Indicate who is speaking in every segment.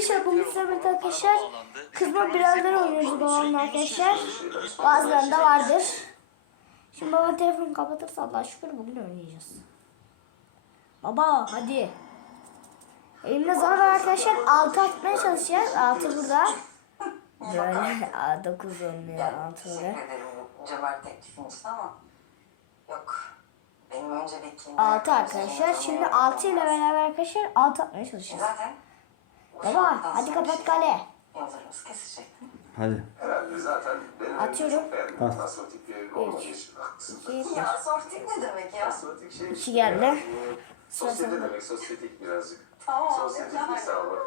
Speaker 1: arkadaşlar bu misafirde arkadaşlar kızma birader oynuyoruz babamla arkadaşlar. Bazılarında vardır. Şimdi baba telefonu kapatırsa Allah şükür bugün oynayacağız. Baba hadi. Elimde zor arkadaşlar. 6 atmaya çalışacağız. 6 burada. Böyle 9 olmuyor 6
Speaker 2: Teşekkür
Speaker 1: oluyor.
Speaker 2: ederim bu cömert teklifin için ama yok. Benim önceliğim...
Speaker 1: 6 arkadaşlar. Şimdi 6 ile beraber arkadaşlar 6 atmaya çalışacağız.
Speaker 2: Zaten
Speaker 1: Baba hadi kapat kale.
Speaker 2: Yollarımız kesecek.
Speaker 3: Hadi.
Speaker 4: Herhalde zaten benim
Speaker 1: Atıyorum. 2
Speaker 2: Ya sortik ne demek ya?
Speaker 4: Şey...
Speaker 1: İki geldi.
Speaker 4: Sosyete demek, sosyetik birazcık.
Speaker 2: Tamam.
Speaker 4: Sosyetik bir sağlam.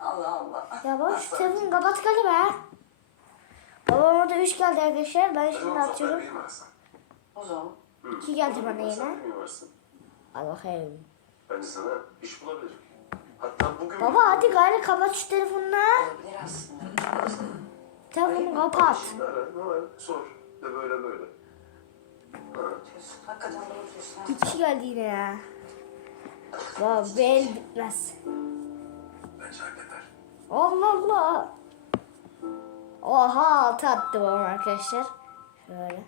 Speaker 2: Allah Allah.
Speaker 1: Ya baba şu telefonu kapat kale be. Babama da 3 geldi arkadaşlar. Ben şimdi
Speaker 4: Acaba
Speaker 1: atıyorum.
Speaker 4: arasam.
Speaker 2: Uzun.
Speaker 1: 2 geldi bana yine. Al bakayım.
Speaker 4: Bence sana iş bulabilirim. Hatta bugün...
Speaker 1: Baba hadi gari kapat şu telefonunu.
Speaker 2: Olabilir aslında.
Speaker 1: Telefonu kapat.
Speaker 4: Şimdi ara, ne var? Sor. De böyle böyle. Ha.
Speaker 2: Diyorsun. Hakikaten doğru diyorsun.
Speaker 1: 2 geldi yine ya. Baba bel bitmez.
Speaker 4: Bence halleder.
Speaker 1: Allah Allah. Oha altı attı babam arkadaşlar. Şöyle.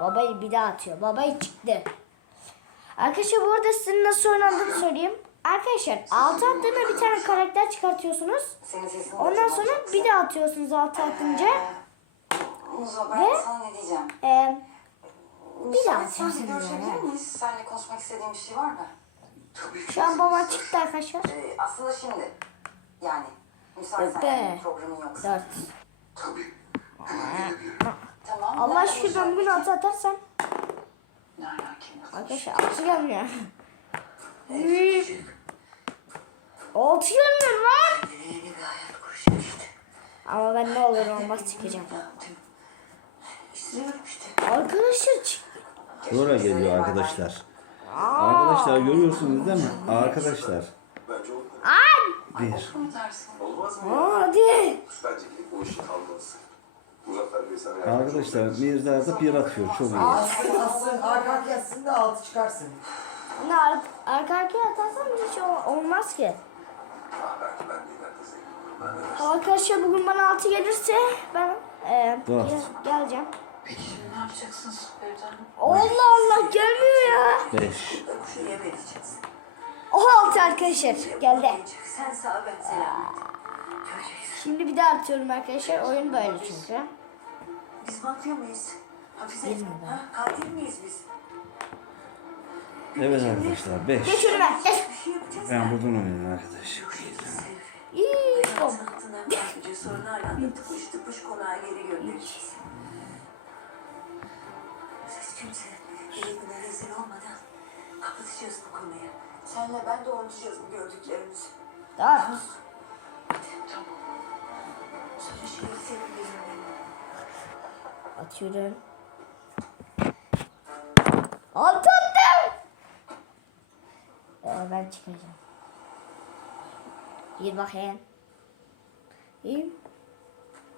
Speaker 1: Babayı bir daha atıyor. Babayı çıktı. Arkadaşlar bu arada sizin nasıl oynandığını söyleyeyim. Arkadaşlar altı attığında bir tane karakter çıkartıyorsunuz. Ondan sonra bir daha atıyorsunuz altı atınca. Ve-
Speaker 2: sana ne diyeceğim?
Speaker 1: Ee,
Speaker 2: Bir
Speaker 1: daha
Speaker 2: daha sen
Speaker 1: atıyorsun
Speaker 2: görüşebilir
Speaker 1: yani.
Speaker 2: miyiz? Seninle konuşmak istediğim bir şey var
Speaker 4: ki.
Speaker 1: şu an baba çıktı arkadaşlar.
Speaker 2: Ee, aslında şimdi. Yani. Müsaitsen programın yoksa.
Speaker 1: 4.
Speaker 4: Tabii.
Speaker 2: Tamam.
Speaker 1: Allah ben bugün altı atarsam.
Speaker 2: Ne alaka?
Speaker 1: Arkadaşlar altı gelmiyor. Altı gelmiyor lan. Ama ben ne olur olmaz çıkacağım. Arkadaşlar çık.
Speaker 3: Sonra geliyor arkadaşlar. Arkadaşlar görüyorsunuz değil mi? Arkadaşlar.
Speaker 1: Ay!
Speaker 3: Bir.
Speaker 1: Aa, Hadi.
Speaker 3: Arkadaşlar. Mirza da bir atıyor. Çok iyi.
Speaker 5: Atsın, arka arkaya atsın da altı çıkarsın.
Speaker 1: Ne ar- arka arkaya atarsam hiç ol- olmaz ki. Arkadaşlar bugün bana altı gelirse ben e, gel- geleceğim.
Speaker 2: Peki şimdi ne yapacaksınız Feride Hanım?
Speaker 1: Allah Allah gelmiyor ya.
Speaker 3: Beş.
Speaker 1: Oha altı arkadaşlar geldi.
Speaker 2: Sen sağ ben selamet.
Speaker 1: Şimdi bir daha atıyorum arkadaşlar. Oyun böyle çünkü.
Speaker 2: Biz mafya mıyız? Hafize, ha, katil miyiz biz?
Speaker 3: Evet arkadaşlar. Beş.
Speaker 1: Geç önüme. Geç.
Speaker 2: Bir şey yapacağız
Speaker 3: Ben buradan oynayayım arkadaş.
Speaker 1: İyi.
Speaker 2: Siz kimse eline rezil olmadan kapatacağız bu konuyu. Senle ben de unutacağız bu gördüklerimizi.
Speaker 1: Tamam.
Speaker 2: Tamam. Sonra senin benimle.
Speaker 1: Atıyorum. Altı ben çıkacağım. Gir bakayım. Bir.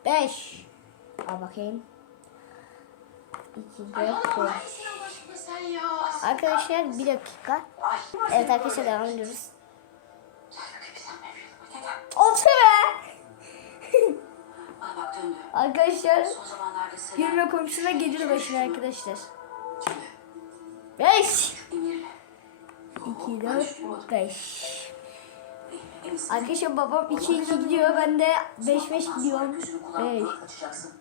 Speaker 1: Beş. Al bakayım. İki, dört, beş. Arkadaşlar bir dakika. Evet arkadaşlar devam ediyoruz. Altı be.
Speaker 2: Bana bak döndü.
Speaker 1: Arkadaşlar yürüme komşuna gelir başına arkadaşlar. Beş.
Speaker 2: Emir'le.
Speaker 1: İki, dört, beş.
Speaker 2: En iyisi.
Speaker 1: Arkadaşlar babam 2 2 gidiyor. Ben de 5 5
Speaker 2: Ondan sonra
Speaker 1: gidiyorum.
Speaker 2: Gözünü kulağını
Speaker 1: 5.
Speaker 2: kulak açacaksın.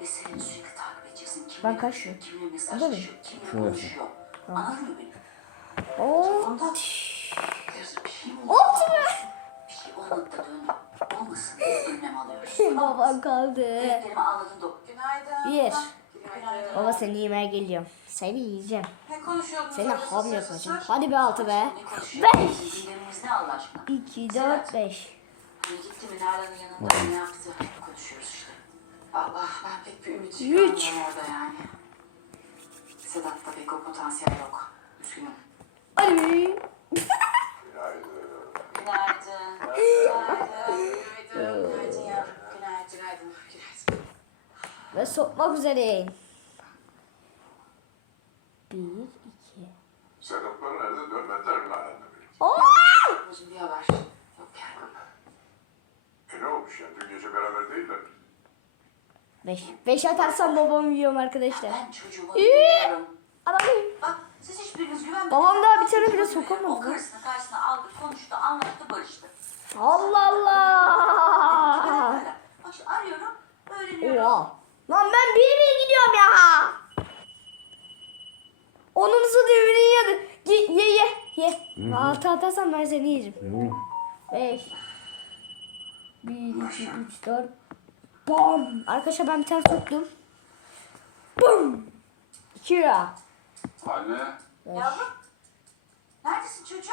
Speaker 2: Ve seni sürekli takip edeceksin. Kimle,
Speaker 1: Ben kaçıyorum. Öyle mi?
Speaker 3: Şurası.
Speaker 2: döndü. Olmasın. Önlem alıyoruz.
Speaker 1: Babam kaldı. Bir.
Speaker 2: Günaydın.
Speaker 1: Baba seni yemeğe geliyorum. Seni yiyeceğim. Seni ham yapacağım. Hadi be altı be.
Speaker 2: Ne konuşuyor?
Speaker 1: 5.
Speaker 2: Bizim Gündemimiz ne Allah aşkına?
Speaker 1: 2 4 5.
Speaker 2: Hani gitti mi Nalan'ın yanında ne yaptı? Konuşuyoruz işte. Allah ben pek bir ümit
Speaker 1: Üç.
Speaker 2: orada yani. Sedat'ta pek o potansiyel yok. Üzgünüm.
Speaker 1: Ali.
Speaker 2: Günaydın. Günaydın. Günaydın. Günaydın yavrum. Günaydın.
Speaker 1: Ve sokmak üzereyim. Bir, iki.
Speaker 4: Seraplar nerede? Dönmediler mi annemle
Speaker 1: birlikte?
Speaker 2: Ooo! Bizim bir haber. Yok yani.
Speaker 1: E ne olmuş ya? Dün gece beraber değiller mi? Beş. Beş atarsam babam yiyorum arkadaşlar.
Speaker 2: Ben çocuğuma Bak siz hiçbiriniz güvenmeyin.
Speaker 1: Babam daha bir tane bile sokamadı.
Speaker 2: O karısını karşısına aldı, konuştu, anlattı, barıştı.
Speaker 1: Allah Allah.
Speaker 2: Bak arıyorum, öğreniyorum.
Speaker 1: Oha. Lan ben bir bir gidiyorum ya. Onun su devrini yedi. Git ye ye ye. Altı atarsam ben seni yiyeceğim.
Speaker 3: Yürü.
Speaker 1: 5 1 2 3 4 Bam. Arkadaşlar ben bir tane soktum. Bum. 2 ya.
Speaker 4: Anne.
Speaker 2: Yavrum, neredesin çocuğum?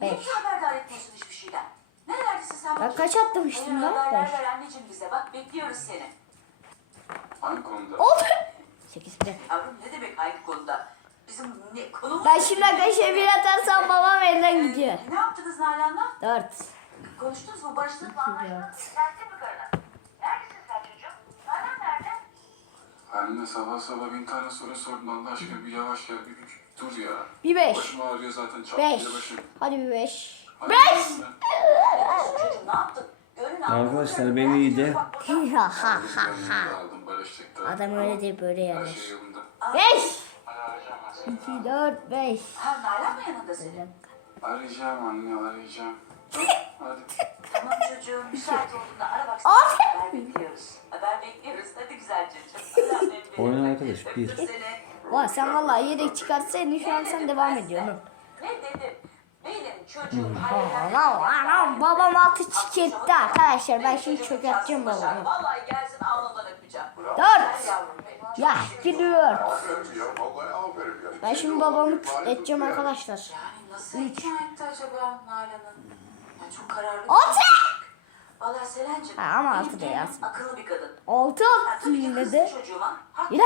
Speaker 2: Niye
Speaker 1: Beş.
Speaker 2: bize haberdar etmiyorsun hiçbir şeyden? Nerelerdesin sen?
Speaker 1: Ben kaç atmıştım
Speaker 2: Benim
Speaker 1: ben?
Speaker 2: haberler
Speaker 1: Beş.
Speaker 2: ver anneciğim bize. Bak bekliyoruz seni.
Speaker 4: Hangi konuda?
Speaker 1: Oldu. 8 bile.
Speaker 2: Yavrum ne demek hangi konuda? Bizim ne, konumuz...
Speaker 1: Ben şimdi arkadaşlar bir atarsam babam elden gidiyor.
Speaker 2: Ne yaptınız Nalan'la?
Speaker 1: 4
Speaker 2: Konuştunuz mu? Barıştınız mı? Anlaştınız mı? Geldin mi karına? Neredesin sen çocuğum? Nalan nerede?
Speaker 4: Anne sabah sabah bin tane soru sordun Allah aşkına bir yavaş gel bir dur ya.
Speaker 1: Bir 5
Speaker 4: Başım ağrıyor zaten
Speaker 1: 5
Speaker 4: çarpıyor başım.
Speaker 1: Hadi bir 5
Speaker 4: Hadi
Speaker 1: 5
Speaker 4: gidelim
Speaker 2: Çocuğum ne yaptın? Görün
Speaker 3: Arkadaşlar beni iyi de.
Speaker 1: Ha ha ha ha. Adam öyle değil böyle
Speaker 4: Her
Speaker 1: yapar.
Speaker 4: yolunda.
Speaker 1: 5
Speaker 4: Hadi arayacağım ben seni.
Speaker 1: 2 4 5
Speaker 2: Ha Nalan mı yanında senin?
Speaker 4: Arayacağım anne arayacağım. Hadi.
Speaker 2: Tamam çocuğum müsait olduğunda ara bak. Haber bekliyoruz. Haber bekliyoruz. Hadi güzel çocuğum.
Speaker 3: Oyun arkadaş, bir.
Speaker 1: Vay sen vallahi yedek çıkartsaydın şu an sen devam ediyorsun.
Speaker 2: Ne dedim? Benim çocuğum
Speaker 1: Anam anam babam altı çiketti arkadaşlar ben şimdi çökerteceğim babamı.
Speaker 2: Vallahi gelsin.
Speaker 1: Dört. Ya gidiyor. Ben şimdi babamı edeceğim arkadaşlar.
Speaker 2: Kararlı.
Speaker 1: Altı. Ha, ama altı da yaz.
Speaker 2: Akıllı bir kadın.
Speaker 1: Altı attı yine de. Yine.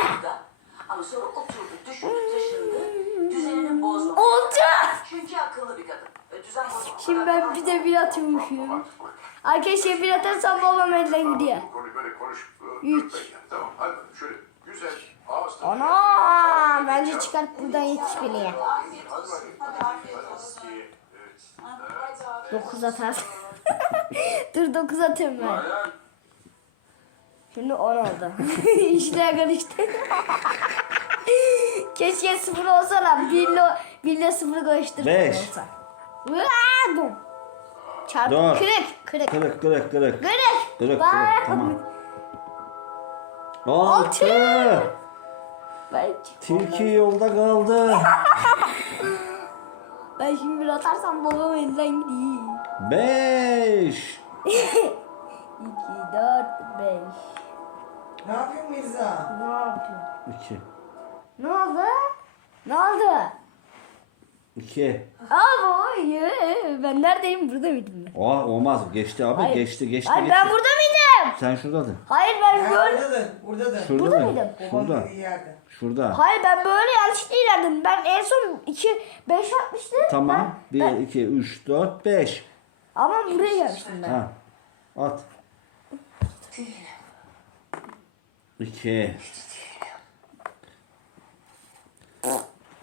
Speaker 2: Ama sonra oturdu, düşündü, taşındı. Düzenini bozmadı.
Speaker 1: Altı.
Speaker 2: Çünkü akıllı bir kadın. Düzen bozmadı.
Speaker 1: Şimdi ben bir de bir atıyormuşum. Arkadaşlar bir atarsam babam elden gidiyor.
Speaker 4: Konuyu böyle.
Speaker 1: Üç.
Speaker 4: Tamam hadi şöyle güzel.
Speaker 1: Ana bence çıkart buradan yetiş beni ya. 9 atar. Dur 9 atıyorum ben. Şimdi 10 oldu. İşler karıştı. Keşke 0 olsa lan. 1 ile 1 ile 0 karıştırıp
Speaker 3: Beş.
Speaker 1: olsa. Vaa, bum. Çarpı
Speaker 3: Dört.
Speaker 1: kırık kırık.
Speaker 3: Kırık kırık kırık.
Speaker 1: Kırık.
Speaker 3: Kırık
Speaker 1: Bak.
Speaker 3: kırık tamam. Altı.
Speaker 1: Ben,
Speaker 3: Tilki yolda kaldı.
Speaker 1: ben şimdi bir atarsam babam elinden gidiyor.
Speaker 3: Beş.
Speaker 1: 2, 4, 5.
Speaker 5: Ne yapıyorsun Mirza?
Speaker 1: Ne yapıyor?
Speaker 3: İki.
Speaker 1: Ne oldu? Ne oldu?
Speaker 3: İki.
Speaker 1: Aa ye. Ben neredeyim? Burada mıydım ben?
Speaker 3: Oha olmaz. Geçti abi.
Speaker 1: Hayır.
Speaker 3: Geçti geçti
Speaker 1: Hayır
Speaker 3: geçti.
Speaker 1: ben burada mıydım?
Speaker 3: Sen şuradadın.
Speaker 1: Hayır ben böyle...
Speaker 5: buradadın, buradadın.
Speaker 3: Şurada
Speaker 1: Burada
Speaker 3: mı?
Speaker 1: mıydım?
Speaker 3: Şurada.
Speaker 5: yerde.
Speaker 3: Şurada.
Speaker 1: Hayır ben böyle yanlışlıkla ilerledim. Ben en son 2, 5 atmıştım.
Speaker 3: Tamam.
Speaker 1: Ben-
Speaker 3: 1,
Speaker 1: ben-
Speaker 3: 2, 3, 4, 5.
Speaker 1: Ama buraya gelmiştim ben.
Speaker 3: Ha. At.
Speaker 2: Değilim.
Speaker 3: 2.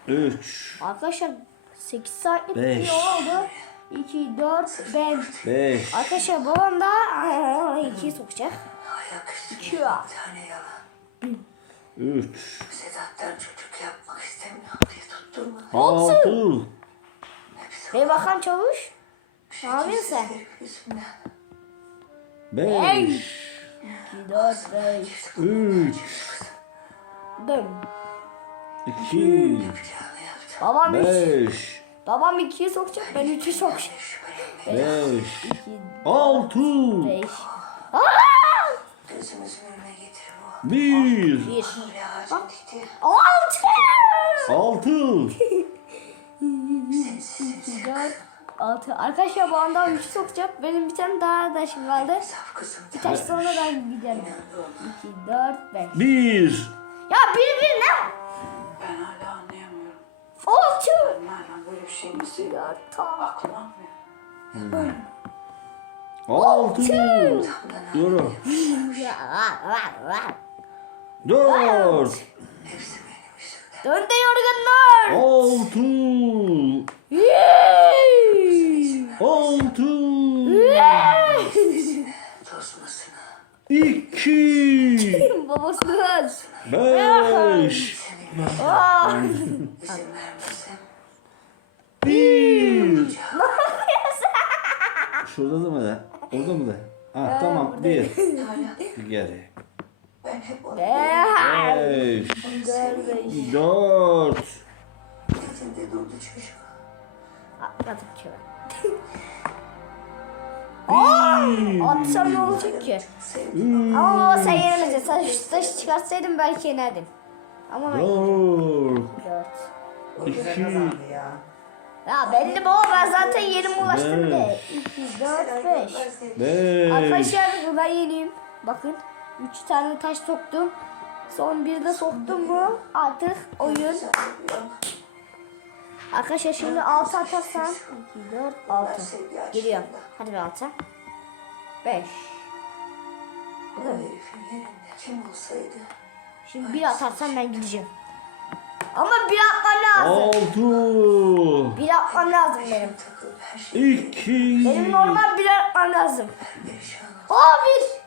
Speaker 3: 3.
Speaker 1: Arkadaşlar 8 saatlik
Speaker 3: Beş.
Speaker 1: yol oldu. 2, 4, 5.
Speaker 3: 5.
Speaker 1: Arkadaşlar babam da 2'yi sokacak.
Speaker 2: Ayak üstüne
Speaker 1: İki
Speaker 2: bir
Speaker 1: ya.
Speaker 2: tane yalan.
Speaker 3: 3.
Speaker 2: Sedat'tan çocuk yapmak istemiyorum diye tutturma.
Speaker 3: 6.
Speaker 2: Hepsi
Speaker 1: Hey bakan çavuş. ne yapıyorsun sen?
Speaker 2: şekilsizlik yüzünden.
Speaker 3: 5.
Speaker 1: 2, 4, 5.
Speaker 3: 3.
Speaker 1: Dön.
Speaker 3: 2.
Speaker 1: Babam 3.
Speaker 3: 5.
Speaker 1: Babam 2'yi sokacak. Ben 3'ü sokacağım.
Speaker 2: Şüphelenmeyin.
Speaker 3: 5.
Speaker 1: 2,
Speaker 3: 6.
Speaker 1: 5.
Speaker 2: Gözümüzün önüne getir bu.
Speaker 3: 1.
Speaker 1: 1.
Speaker 2: Bir ağacın dikti.
Speaker 1: 6.
Speaker 3: 6.
Speaker 2: Sensin
Speaker 1: 4, 6. Arkadaşlar bu anda 3 sokacak. Benim bir tane daha arkadaşım kaldı. Bir taş sonra ben giderim. 2, 4, 5.
Speaker 3: 1.
Speaker 1: Ya bir bir ne? 6.
Speaker 2: Nereden böyle bir şey nasıl
Speaker 1: 4, tamam.
Speaker 2: aklım almıyor.
Speaker 3: 6. Yürü. 4.
Speaker 2: Hepsi benim yüzümden.
Speaker 1: Dön de yorgunlar.
Speaker 3: 6.
Speaker 1: Yay!
Speaker 3: 6.
Speaker 2: Tosmasına.
Speaker 3: 2.
Speaker 1: babasınız.
Speaker 3: Beş.
Speaker 1: Aa!
Speaker 3: Bir. Şurada da mı da? Orada mı da? Ha tamam bir. Geri.
Speaker 2: ben hep onu
Speaker 3: Beş. Dört.
Speaker 2: gözünde durdu çocuk.
Speaker 1: Ki ben. Atsam ne olacak ki?
Speaker 2: Sevdim.
Speaker 1: Ama sen yenemezsin. Sen şu taşı çıkartsaydın belki yenerdin. Ama ben
Speaker 3: Dört.
Speaker 1: dört.
Speaker 3: İki.
Speaker 5: ya.
Speaker 1: Belli baba ben zaten yerime ulaştım bile. 2, 4, 5.
Speaker 3: Beş.
Speaker 1: Arkadaşlar bu ben yeniyim. Bakın 3 tane taş soktum. Son bir de soktum mu artık oyun. Arkadaşlar şimdi 6 atarsan 2, 4, 6. Geliyorum. Hadi bir 6. 5.
Speaker 2: O herifin yerinde kim olsaydı
Speaker 1: Şimdi bir atarsam ben gideceğim. Ama bir atmam lazım.
Speaker 3: Altı.
Speaker 1: Bir atmam lazım benim.
Speaker 2: şey
Speaker 3: İki.
Speaker 1: Benim normal bir atmam lazım.
Speaker 2: oldu.
Speaker 1: Aa bir.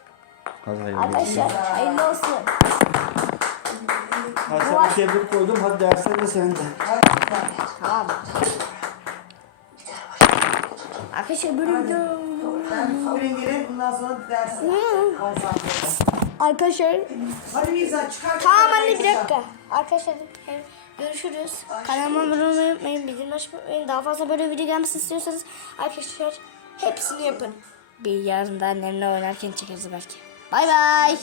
Speaker 3: Hadi hayırlı.
Speaker 1: Arkadaşlar hayırlı olsun.
Speaker 3: Hadi sana bir tebrik koydum. Hadi dersler de sende.
Speaker 1: Tamam. Arkadaşlar böyle.
Speaker 5: Ben bugün bundan sonra ders. Konsantre ol.
Speaker 1: Arkadaşlar
Speaker 5: Hadi Mirza çıkar.
Speaker 1: tamam anne bir dakika. Arkadaşlar görüşürüz. Kanalıma abone olmayı unutmayın. Bildirim açmayı unutmayın. Daha fazla böyle video gelmesini istiyorsanız arkadaşlar hepsini yapın. Bir yarın da annemle oynarken çekeriz belki. Bay bay.